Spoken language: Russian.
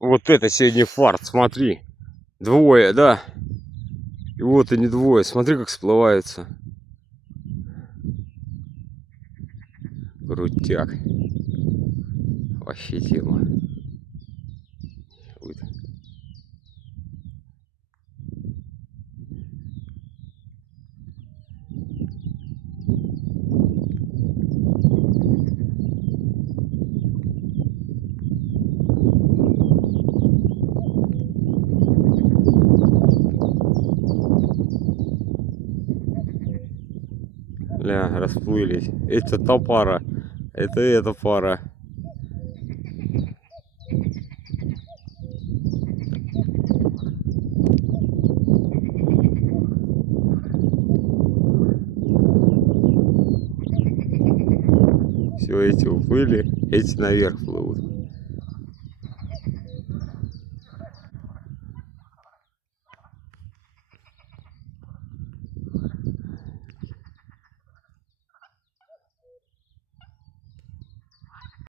Вот это сегодня фарт, смотри. Двое, да? И вот они двое. Смотри, как всплываются. Крутяк. Вообще тема. Вот. Ля, расплылись. Это та пара. Это эта пара. Все, эти уплыли, эти наверх плывут.